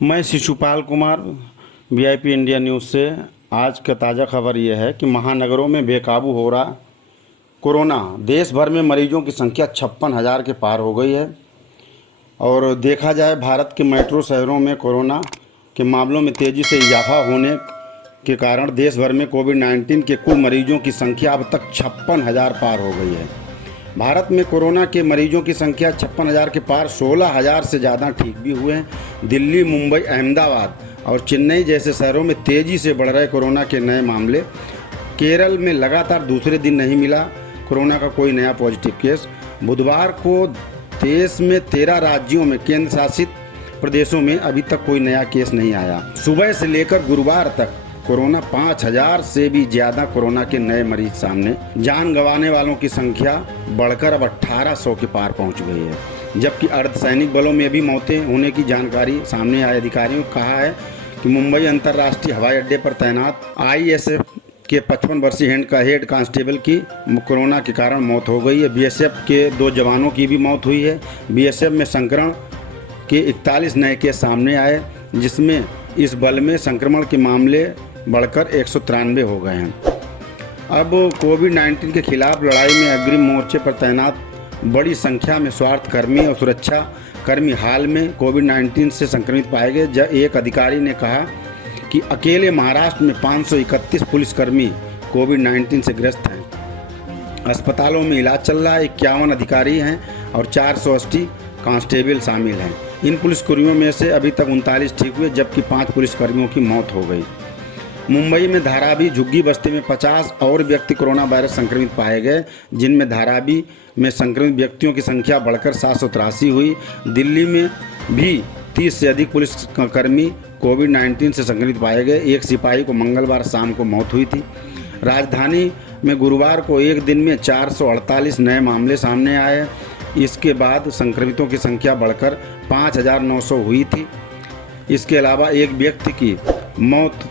मैं Shishupal Kumar VIP India news से। आज का ताज़ा खबर यह है कि महानगरों में बेकाबू हो रहा कोरोना। देश भर में मरीजों की संख्या 56,000 के पार हो गई है। और देखा जाए भारत के मेट्रो शहरों में कोरोना के मामलों में तेज़ी से इजाफा होने के कारण देश भर में कोविड-19 के कुल मरीजों की संख्या अब तक 56,000 पार हो गई है। भारत में कोरोना के मरीजों की संख्या 56,000 के पार, 16,000 से ज़्यादा ठीक भी हुए हैं। दिल्ली, मुंबई, अहमदाबाद और चेन्नई जैसे शहरों में तेज़ी से बढ़ रहे कोरोना के नए मामले। केरल में लगातार दूसरे दिन नहीं मिला कोरोना का कोई नया पॉजिटिव केस। बुधवार को देश में 13 राज्यों में केंद्र शासित प्रदेशों में अभी तक कोई नया केस नहीं आया। सुबह से लेकर गुरुवार तक कोरोना 5,000 से भी ज़्यादा कोरोना के नए मरीज सामने। जान गंवाने वालों की संख्या बढ़कर अब 1,800 के पार पहुंच गई है, जबकि अर्धसैनिक बलों में भी मौतें होने की जानकारी सामने आई। अधिकारियों ने कहा है कि मुंबई अंतर्राष्ट्रीय हवाई अड्डे पर तैनात ISF के 55 वर्षीय हेड कांस्टेबल की कोरोना के कारण मौत हो गई है। BSF के 2 जवानों की भी मौत हुई है। BSF में संक्रमण के 41 नए केस सामने आए, जिसमें इस बल में संक्रमण के मामले बढ़कर 193 हो गए हैं। अब कोविड-19 के खिलाफ लड़ाई में अग्रिम मोर्चे पर तैनात बड़ी संख्या में स्वास्थ्यकर्मी और सुरक्षा कर्मी हाल में कोविड-19 से संक्रमित पाए गए। एक अधिकारी ने कहा कि अकेले महाराष्ट्र में 531 पुलिसकर्मी कोविड-19 से ग्रस्त हैं। अस्पतालों में इलाज चल रहा है। 51 अधिकारी हैं और 480 कांस्टेबल शामिल हैं। इन पुलिसकर्मियों में से अभी तक 39 ठीक हुए, जबकि 5 पुलिसकर्मियों की मौत हो गई। मुंबई में धारावी झुग्गी बस्ती में 50 और व्यक्ति कोरोना वायरस संक्रमित पाए गए, जिनमें धारावी में संक्रमित व्यक्तियों की संख्या बढ़कर 783 हुई। दिल्ली में भी 30 से अधिक पुलिसकर्मी कोविड-19 से संक्रमित पाए गए। एक सिपाही को मंगलवार शाम को मौत हुई थी। राजधानी में गुरुवार को एक दिन में 448 नए मामले सामने आए। इसके बाद संक्रमितों की संख्या बढ़कर 5,900 हुई थी। इसके अलावा एक व्यक्ति की मौत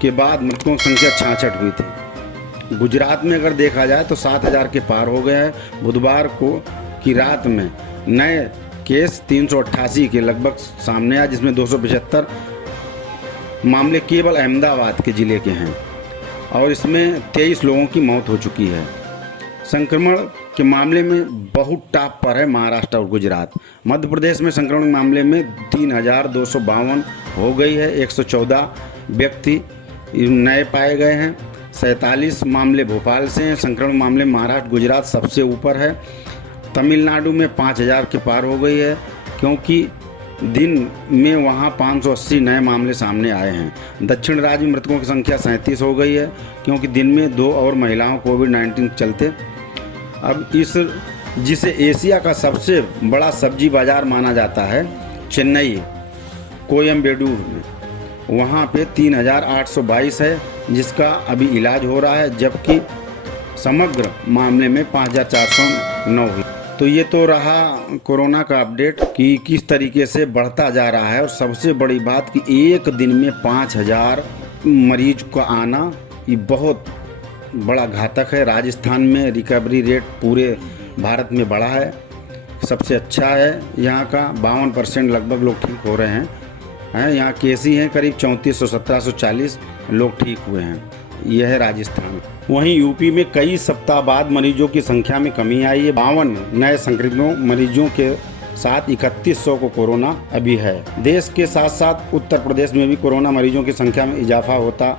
के बाद मृतकों की संख्या 66 हुई थी। गुजरात में अगर देखा जाए तो 7,000 के पार हो गया है। बुधवार को की रात में नए केस 388 के लगभग सामने आए, जिसमें 275 मामले केवल अहमदाबाद के ज़िले के हैं और इसमें 23 लोगों की मौत हो चुकी है। संक्रमण के मामले में बहुत टॉप पर है महाराष्ट्र और गुजरात। मध्य प्रदेश में संक्रमण के मामले में 3,252 हो गई है। 114 व्यक्ति नए पाए गए हैं। 47 मामले भोपाल से हैं। संक्रमण मामले महाराष्ट्र गुजरात सबसे ऊपर है। तमिलनाडु में 5,000 के पार हो गई है, क्योंकि दिन में वहां 580 नए मामले सामने आए हैं। दक्षिण राज्य में मृतकों की संख्या 37 हो गई है, क्योंकि दिन में 2 और महिलाओं कोविड-19 के चलते। अब जिसे एशिया का सबसे बड़ा सब्जी बाज़ार माना जाता है, चेन्नई कोयम्बेडू में, वहाँ पे 3,822 है, जिसका अभी इलाज हो रहा है, जबकि समग्र मामले में 5,409 हुई। तो ये तो रहा कोरोना का अपडेट कि किस तरीके से बढ़ता जा रहा है। और सबसे बड़ी बात कि एक दिन में 5,000 मरीज का आना ये बहुत बड़ा घातक है। राजस्थान में रिकवरी रेट पूरे भारत में बढ़ा है, सबसे अच्छा है यहाँ का। 52% लगभग लोग ठीक हो रहे हैं। यहाँ केस ही हैं करीब 3400-1740 लोग ठीक हुए हैं। यह है राजस्थान। वहीं यूपी में कई सप्ताह बाद मरीजों की संख्या में कमी आई है। 52 नए संक्रमितों मरीजों के साथ 3100 को कोरोना अभी है। देश के साथ साथ उत्तर प्रदेश में भी कोरोना मरीजों की संख्या में इजाफा होता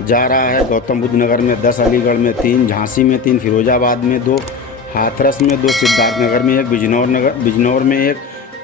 जा रहा है। गौतम बुद्ध नगर में 10, अलीगढ़ में 3, झांसी में 3, फिरोजाबाद में 2, हाथरस में 2, सिद्धार्थनगर में 1, बिजनौर में 1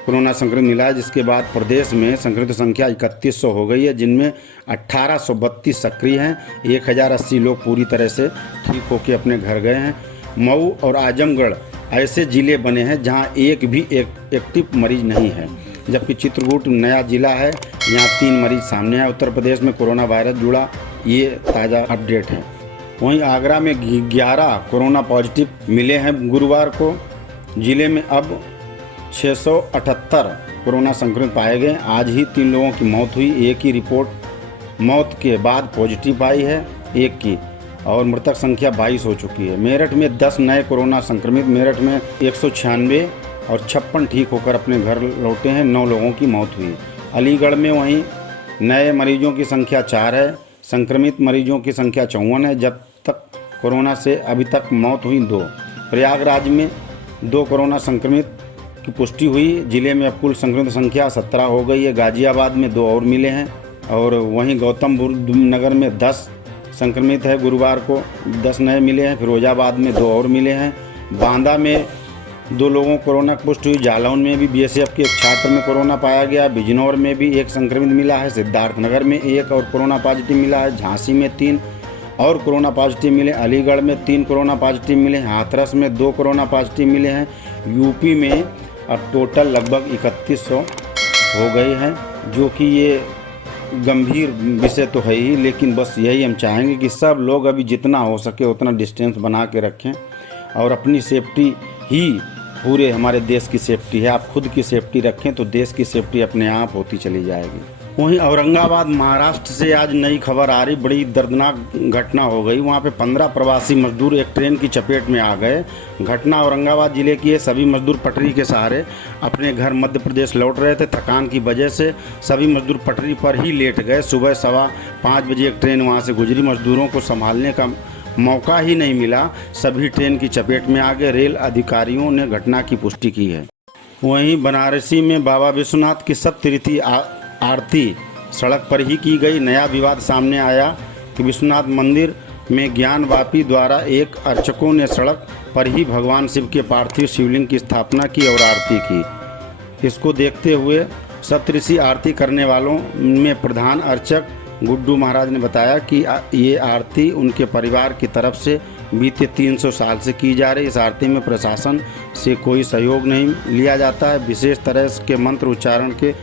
कोरोना संक्रमित मिला है। जिसके बाद प्रदेश में संक्रमित संख्या 3100 हो गई है, जिनमें 1832 सक्रिय हैं। 1,080 लोग पूरी तरह से ठीक होकर अपने घर गए हैं। मऊ और आजमगढ़ ऐसे ज़िले बने हैं जहां एक भी एक्टिव मरीज नहीं है, जबकि चित्रकूट नया ज़िला है, यहाँ 3 मरीज सामने आए। उत्तर प्रदेश में कोरोना वायरस जुड़ा, ये ताज़ा अपडेट है। वहीं आगरा में 11 कोरोना पॉजिटिव मिले हैं गुरुवार को। ज़िले में अब 678 कोरोना संक्रमित पाए गए। आज ही 3 लोगों की मौत हुई। एक ही रिपोर्ट मौत के बाद पॉजिटिव आई है, एक की, और मृतक संख्या 22 हो चुकी है। मेरठ में 10 नए कोरोना संक्रमित। मेरठ में 196 और 56 ठीक होकर अपने घर लौटे हैं। 9 लोगों की मौत हुई। अलीगढ़ में वहीं नए मरीजों की संख्या 4 है। संक्रमित मरीजों की संख्या 54 है। जब तक कोरोना से अभी तक मौत हुई 2। प्रयागराज में 2 कोरोना संक्रमित की पुष्टि हुई। जिले में अब कुल संक्रमित संख्या 17 हो गई है। गाजियाबाद में 2 और मिले हैं और वहीं गौतम बुद्ध नगर में 10 संक्रमित है। गुरुवार को 10 नए मिले हैं। फिरोजाबाद में 2 और मिले हैं। बांदा में 2 लोगों को कोरोना की पुष्टि हुई। जालौन में भी बीएसएफ के एक छात्र में कोरोना पाया गया। बिजनौर में भी 1 संक्रमित मिला है। सिद्धार्थनगर में 1 और कोरोना पॉजिटिव मिला है। झांसी में 3 और कोरोना पॉजिटिव मिले। अलीगढ़ में 3 कोरोना पॉजिटिव मिले। हाथरस में 2 कोरोना पॉजिटिव मिले हैं। यूपी में अब टोटल लगभग 3100 हो गए हैं, जो कि ये गंभीर विषय तो है ही, लेकिन बस यही हम चाहेंगे कि सब लोग अभी जितना हो सके उतना डिस्टेंस बना के रखें और अपनी सेफ्टी ही पूरे हमारे देश की सेफ्टी है। आप खुद की सेफ्टी रखें तो देश की सेफ्टी अपने आप होती चली जाएगी। वहीं औरंगाबाद महाराष्ट्र से आज नई खबर आ रही, बड़ी दर्दनाक घटना हो गई। वहाँ पे 15 प्रवासी मजदूर एक ट्रेन की चपेट में आ गए। घटना औरंगाबाद जिले की है। सभी मजदूर पटरी के सहारे अपने घर मध्य प्रदेश लौट रहे थे। थकान की वजह से सभी मजदूर पटरी पर ही लेट गए। सुबह 5:15 बजे एक ट्रेन वहाँ से गुजरी। मजदूरों को संभालने का मौका ही नहीं मिला। सभी ट्रेन की चपेट में आ गए। रेल अधिकारियों ने घटना की पुष्टि की है। वहीं बनारसी में बाबा विश्वनाथ की सप्तऋषि आरती सड़क पर ही की गई। नया विवाद सामने आया कि विश्वनाथ मंदिर में ज्ञानवापी द्वारा एक अर्चकों ने सड़क पर ही भगवान शिव के पार्थिव शिवलिंग की स्थापना की और आरती की। इसको देखते हुए सप्तऋषि आरती करने वालों में प्रधान अर्चक गुड्डू महाराज ने बताया कि ये आरती उनके परिवार की तरफ से बीते 300 साल से की जा रही। इस आरती में प्रशासन से कोई सहयोग नहीं लिया जाता है। विशेष तरह के मंत्र उच्चारण के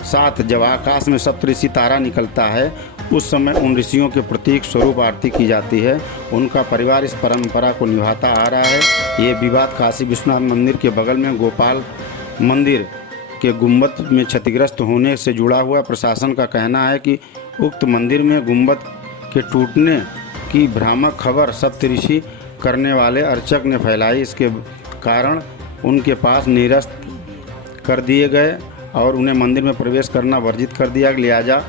साथ जब आकाश में सप्तऋषि तारा निकलता है, उस समय उन ऋषियों के प्रतीक स्वरूप आरती की जाती है। उनका परिवार इस परंपरा को निभाता आ रहा है। ये विवाद काशी विश्वनाथ मंदिर के बगल में गोपाल मंदिर के गुंबद में क्षतिग्रस्त होने से जुड़ा हुआ। प्रशासन का कहना है कि उक्त मंदिर में गुंबद के टूटने की भ्रामक खबर सप्तऋषि करने वाले अर्चक ने फैलाई। इसके कारण उनके पास निरस्त कर दिए गए और उन्हें मंदिर में प्रवेश करना वर्जित कर दिया। लिहाजा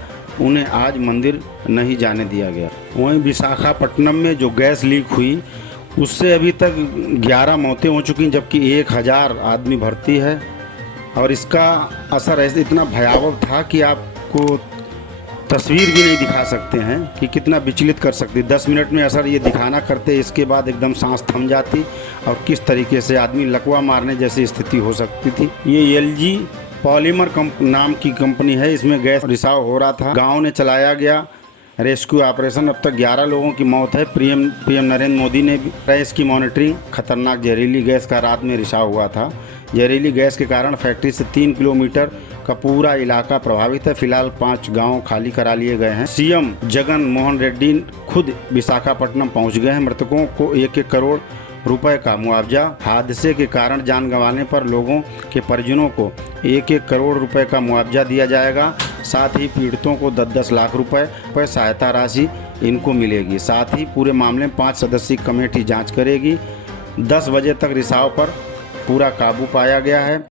उन्हें आज मंदिर नहीं जाने दिया गया। वहीं विशाखापट्टनम में जो गैस लीक हुई उससे अभी तक 11 मौतें हो चुकी, जबकि 1000 आदमी भर्ती है और इसका असर ऐसे इतना भयावह था कि आपको तस्वीर भी नहीं दिखा सकते हैं कि कितना विचलित कर सकती। 10 मिनट में असर ये दिखाना करते, इसके बाद एकदम सांस थम जाती और किस तरीके से आदमी लकवा मारने जैसी स्थिति हो सकती थी। ये LG पॉलीमर नाम की कंपनी है। इसमें गैस रिसाव हो रहा था। गांव ने चलाया गया रेस्क्यू ऑपरेशन। अब तक 11 लोगों की मौत है। पीएम नरेंद्र मोदी ने भी इसकी मॉनिटरिंग। खतरनाक जहरीली गैस का रात में रिसाव हुआ था। जहरीली गैस के कारण फैक्ट्री से 3 किलोमीटर का पूरा इलाका प्रभावित है। फिलहाल 5 गांव खाली करा लिए गए हैं। सीएम जगन मोहन रेड्डी खुद विशाखापट्टनम पहुंच गए हैं। मृतकों को 1-1 करोड़ रुपए का मुआवजा, हादसे के कारण जान गंवाने पर लोगों के परिजनों को 1-1 करोड़ रुपए का मुआवजा दिया जाएगा। साथ ही पीड़ितों को 10-10 लाख रुपए सहायता राशि इनको मिलेगी। साथ ही पूरे मामले में 5 सदस्यीय कमेटी जांच करेगी। 10 बजे तक रिसाव पर पूरा काबू पाया गया है।